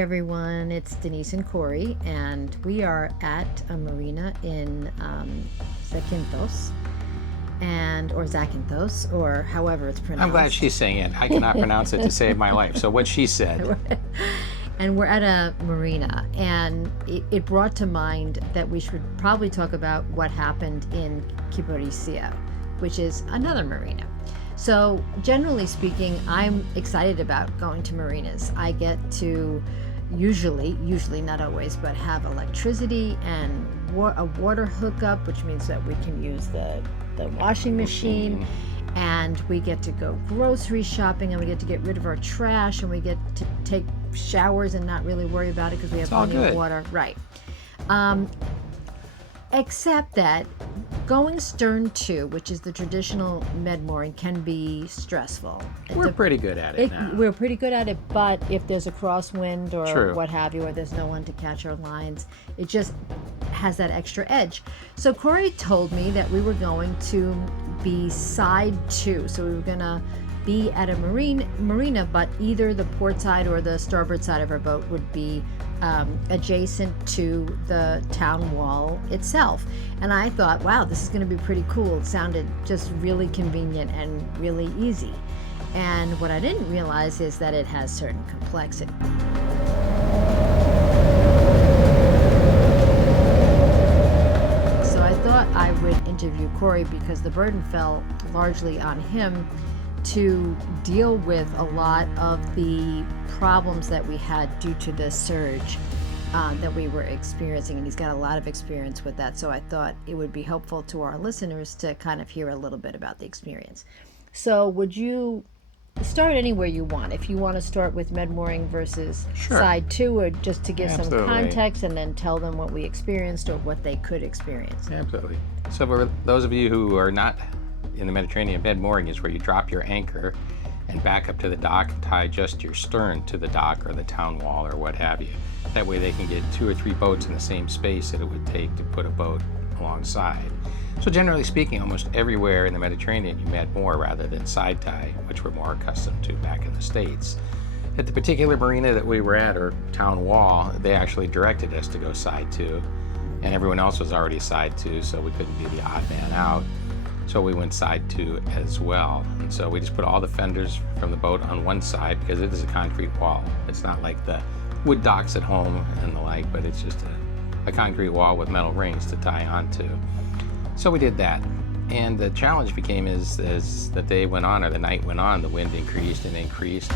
everyone, it's Denise and Corey, and we are at a marina in Zakynthos, or Zakynthos, or however it's pronounced. I'm glad she's saying it. I cannot pronounce it to save my life. So what she said. And we're at a marina, and it brought to mind that we should probably talk about what happened in Kiparissia, which is another marina. So generally speaking, I'm excited about going to marinas. I get to usually not always, but have electricity and a water hookup, which means that we can use the washing machine, and we get to go grocery shopping, and we get to get rid of our trash, and we get to take showers and not really worry about it because we have plenty of water. Right. Except that going stern to, which is the traditional med mooring, can be stressful. We're pretty good at it now. We're pretty good at it, but if there's a crosswind or what have you, or there's no one to catch our lines, it just has that extra edge. So Corey told me that we were going to be side to, so we were going to be at a marina, but either the port side or the starboard side of our boat would be adjacent to the town wall itself. And I thought, wow, this is going to be pretty cool. It sounded just really convenient and really easy. And what I didn't realize is that it has certain complexity. So I thought I would interview Corey because the burden fell largely on him to deal with a lot of the problems that we had due to the surge that we were experiencing, and he's got a lot of experience with that, so I thought it would be helpful to our listeners to kind of hear a little bit about the experience. So would you start anywhere you want? If you want to start with med mooring versus side two, or just to give some context and then tell them what we experienced or what they could experience. Absolutely. So for those of you who are not in the Mediterranean, med mooring is where you drop your anchor and back up to the dock and tie just your stern to the dock or the town wall or what have you. That way they can get 2 or 3 boats in the same space that it would take to put a boat alongside. So generally speaking, almost everywhere in the Mediterranean you med moor rather than side tie, which we're more accustomed to back in the States. At the particular marina that we were at, or town wall, they actually directed us to go side to, and everyone else was already side to, so we couldn't be the odd man out. So we went side to as well. And so we just put all the fenders from the boat on one side because it is a concrete wall. It's not like the wood docks at home and the like, but it's just a concrete wall with metal rings to tie onto. So we did that. And the challenge became is that day went on, or the night went on, the wind increased and increased.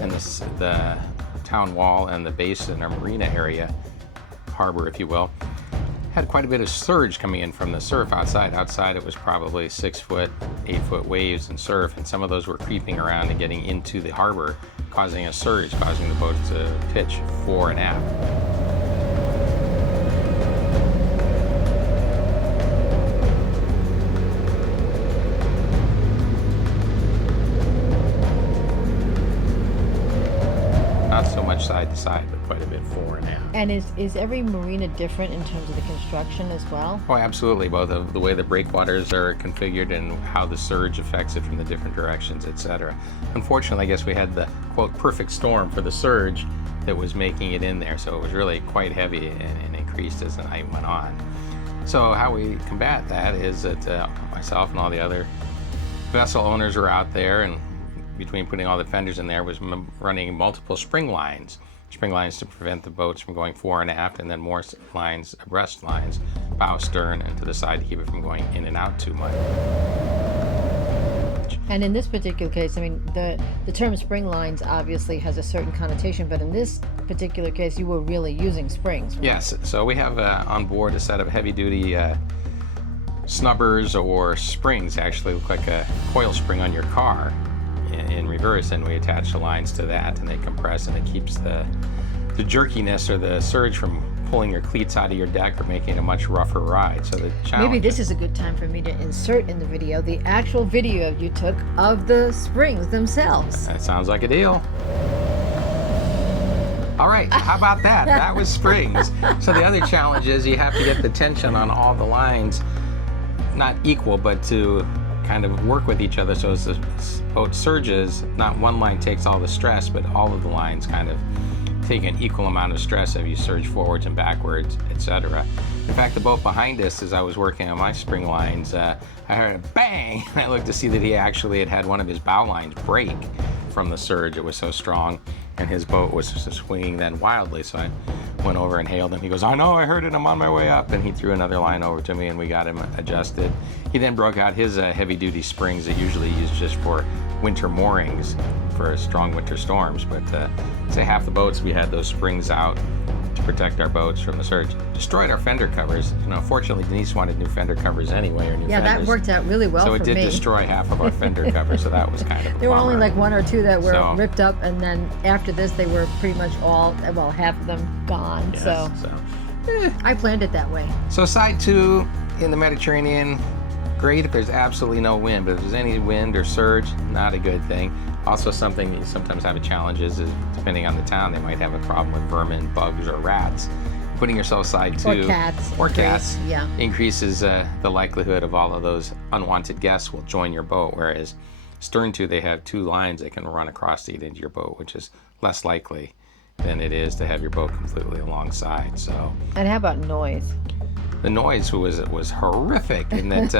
And the town wall and the basin or marina area, harbor if you will, had quite a bit of surge coming in from the surf outside. Outside it was probably 6 foot, 8 foot waves and surf, and some of those were creeping around and getting into the harbor, causing a surge, causing the boat to pitch fore and aft. Not so much side to side, but quite a bit fore and aft. And is every marina different in terms of the construction as well? Oh, absolutely. Both of the way the breakwaters are configured and how the surge affects it from the different directions, etc. Unfortunately, I guess we had the, quote, perfect storm for the surge that was making it in there, so it was really quite heavy and increased as the night went on. So how we combat that is that myself and all the other vessel owners were out there, and between putting all the fenders in there was running multiple spring lines to prevent the boats from going fore and aft, and then more lines, abreast lines, bow, stern, and to the side to keep it from going in and out too much. And in this particular case, I mean, the term spring lines obviously has a certain connotation, but in this particular case, you were really using springs, right? Yes, so we have on board a set of heavy-duty snubbers or springs, actually look like a coil spring on your car in reverse, and we attach the lines to that, and they compress, and it keeps the jerkiness or the surge from pulling your cleats out of your deck or making it a much rougher ride. So the challenge... Maybe this is a good time for me to insert in the video the actual video you took of the springs themselves. That sounds like a deal. All right, how about that? That was springs. So the other challenge is you have to get the tension on all the lines, not equal, but to kind of work with each other. So as the boat surges, not one line takes all the stress, but all of the lines kind of take an equal amount of stress as you surge forwards and backwards, etc. In fact, the boat behind us, as I was working on my spring lines, I heard a bang, and I looked to see that he actually had one of his bow lines break from the surge. It was so strong, and his boat was swinging then wildly. So I went over and hailed him. He goes, "I know, I heard it, I'm on my way up." And he threw another line over to me, and we got him adjusted. He then broke out his heavy-duty springs that usually used just for winter moorings for strong winter storms. But say half the boats, we had those springs out to protect our boats from the surge. Destroyed our fender covers. Fortunately, Denise wanted new fender covers anyway, or new Yeah, fenders. that worked out really well for me. So it did destroy half of our fender covers, so that was kind of a There were bummer. only like one or two that were ripped up, and then after this, they were pretty much all, well, half of them gone. Yes, so I planned it that way. So side 2 in the Mediterranean, great if there's absolutely no wind, but if there's any wind or surge, not a good thing. Also, something you sometimes have a challenge is depending on the town, they might have a problem with vermin, bugs, or rats. Putting yourself side 2 or cats yeah, increases the likelihood of all of those unwanted guests will join your boat, whereas stern 2, they have 2 lines that can run across to get into your boat, which is less likely than it is to have your boat completely alongside. So, and how about noise? the noise was horrific, in that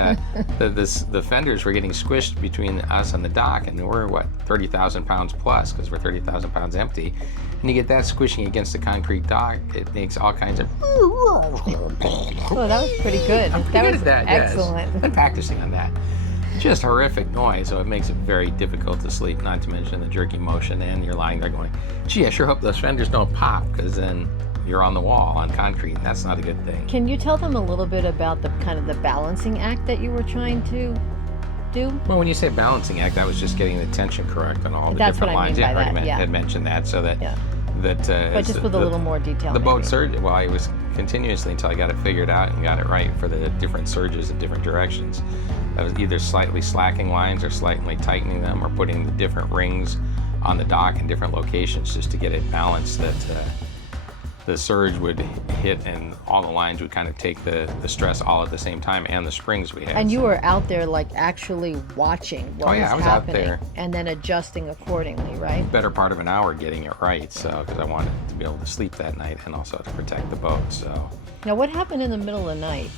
the fenders were getting squished between us and the dock, and we're 30,000 pounds plus, because we're 30,000 pounds empty, and you get that squishing against the concrete dock, it makes all kinds of. Oh, that was pretty good. That was excellent. Yes. Been practicing on that. Just horrific noise, so it makes it very difficult to sleep, not to mention the jerky motion, and you're lying there going, "Gee, I sure hope those fenders don't pop," because then you're on the wall on concrete, and that's not a good thing. Can you tell them a little bit about the kind of the balancing act that you were trying to do? Well, when you say balancing act, that was just getting the tension correct on all the That's different what I lines. mean by I that, yeah. had mentioned that, so that but just with a little more detail. The boat surged. Well, I was continuously until I got it figured out and got it right for the different surges in different directions. I was either slightly slacking lines or slightly tightening them, or putting the different rings on the dock in different locations just to get it balanced, that the surge would hit and all the lines would kind of take the stress all at the same time, and the springs we had. And you were out there like actually watching what was I was happening out there. And then adjusting accordingly, right? Better part of an hour getting it right, so because I wanted to be able to sleep that night and also to protect the boat. So now what happened in the middle of the night?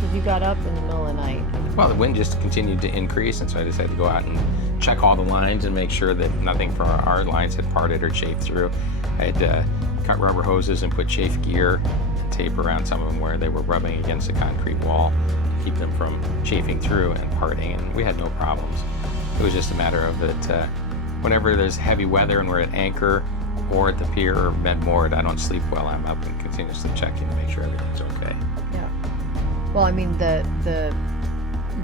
Because you got up in the middle of the night. well, the wind just continued to increase, and so I decided to go out and check all the lines and make sure that nothing from our lines had parted or chafed through. I had cut rubber hoses and put chafe gear and tape around some of them where they were rubbing against the concrete wall to keep them from chafing through and parting, and we had no problems. It was just a matter of that whenever there's heavy weather and we're at anchor or at the pier or bed moored, I don't sleep well. I'm up and continuously checking to make sure everything's okay. Yeah. Well, I mean, the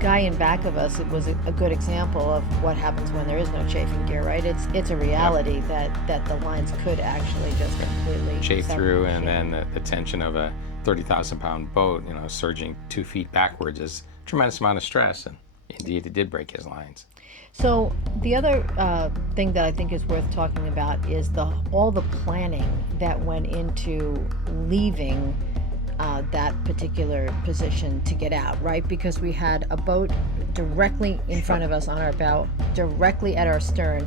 guy in back of us, it was a good example of what happens when there is no chafing gear, right? It's a reality that the lines could actually just completely chafe through, separate. and then the tension of a 30,000 pound boat, surging 2 feet backwards is a tremendous amount of stress, and indeed it did break his lines. So the other thing that I think is worth talking about is all the planning that went into leaving that particular position to get out, right? Because we had a boat directly in front of us on our bow, directly at our stern,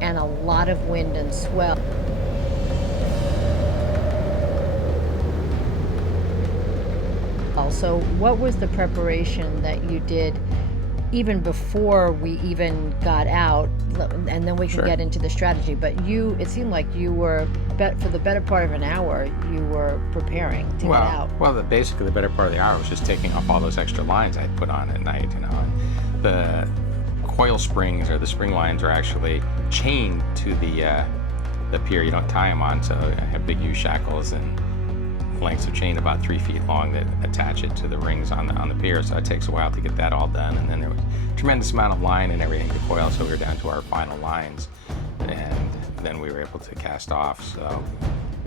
and a lot of wind and swell. Also, what was the preparation that you did even before we even got out, and then we can get into the strategy? But it seemed like you were, for the better part of an hour, you were preparing to get out. Well, basically the better part of the hour was just taking off all those extra lines I'd put on at night. The coil springs, or the spring lines, are actually chained to the pier. You don't tie them on, so I have big U shackles and lengths of chain about 3 feet long that attach it to the rings on the pier. So it takes a while to get that all done, and then there was a tremendous amount of line and everything to coil, so we were down to our final lines, and then we were able to cast off. So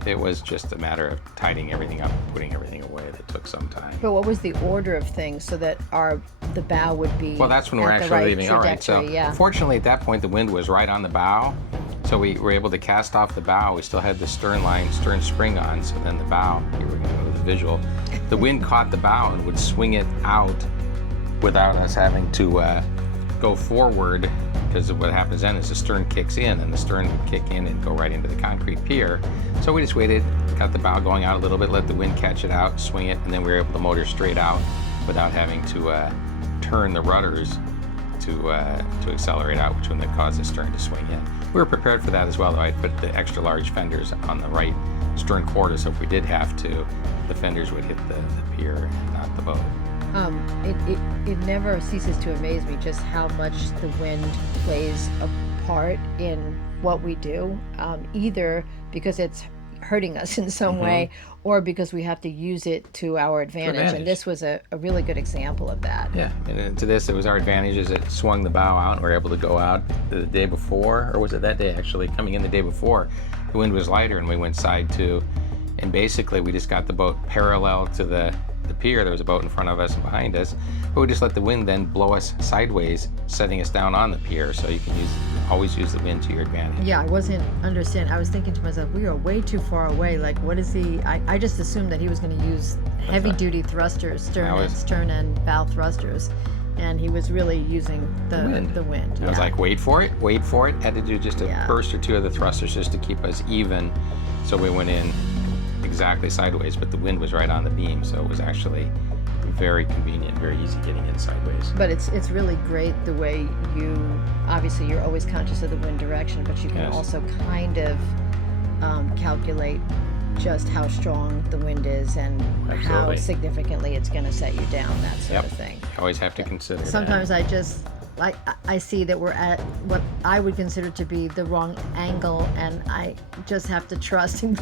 it was just a matter of tidying everything up and putting everything away. That took some time. But what was the order of things so that the bow would be well, that's when we're at the actually right leaving. All right, so fortunately at that point the wind was right on the bow, so we were able to cast off the bow. We still had the stern spring on, so then the bow, here we're going to go with the visual, the wind caught the bow and would swing it out without us having to go forward, because what happens then is the stern kicks in, and the stern would kick in and go right into the concrete pier. So we just waited, got the bow going out a little bit, let the wind catch it out, swing it, and then we were able to motor straight out without having to turn the rudders to accelerate out, which would then cause the stern to swing in. We were prepared for that as well, though. I put the extra large fenders on the right stern quarter, so if we did have to, the fenders would hit the pier and not the boat. It never ceases to amaze me just how much the wind plays a part in what we do, either because it's hurting us in some way, or because we have to use it to our advantage. And this was a really good example of that. Yeah, and to this, it was our advantage is it swung the bow out, and we were able to go out the day before, or was it that day actually, coming in the day before, the wind was lighter and we went side to, and basically we just got the boat parallel to the pier. There was a boat in front of us and behind us, but we just let the wind then blow us sideways, setting us down on the pier, so you can always use the wind to your advantage. Yeah, I wasn't understanding. I was thinking to myself, we are way too far away. Like, what is he? I just assumed that he was going to use heavy-duty thrusters, stern and bow thrusters, and he was really using the wind. I was like, wait for it. Had to do just a burst or two of the thrusters just to keep us even, so we went in exactly sideways, but the wind was right on the beam, so it was actually very convenient, very easy getting in sideways. But it's really great the way obviously you're always conscious of the wind direction, but you can also kind of calculate just how strong the wind is and how significantly it's going to set you down, that sort of thing. You always have to consider Sometimes that. I see that we're at what I would consider to be the wrong angle, and I just have to trust and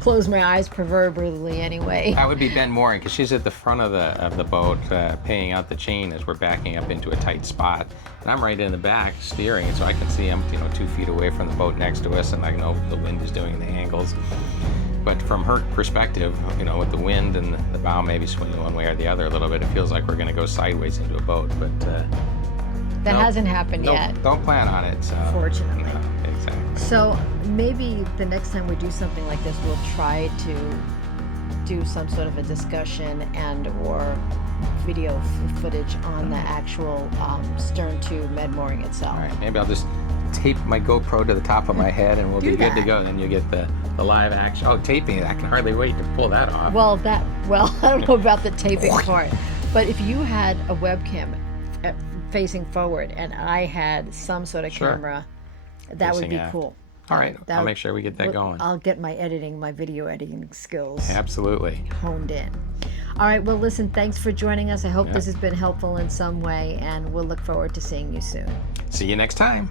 close my eyes proverbially anyway. That would be Ben Mooring, because she's at the front of the boat paying out the chain as we're backing up into a tight spot, and I'm right in the back steering, so I can see I'm 2 feet away from the boat next to us, and I know what the wind is doing, the angles. But from her perspective, with the wind and the bow maybe swinging one way or the other a little bit, it feels like we're going to go sideways into a boat, but that hasn't happened yet. Don't plan on it. So. Fortunately. No, exactly. So maybe the next time we do something like this, we'll try to do some sort of a discussion and or video footage on the actual stern to med mooring itself. All right. Maybe I'll just tape my GoPro to the top of my head and we'll be good to go. Then you get the live action. Oh, taping it. I can hardly wait to pull that off. Well, I don't know about the taping part, but if you had a webcam facing forward and I had some sort of camera, that would be cool. All right, I'll make sure we get that going. I'll get my video editing skills absolutely honed in. All right, well, listen, thanks for joining us. I hope this has been helpful in some way, and we'll look forward to seeing you soon. See you next time.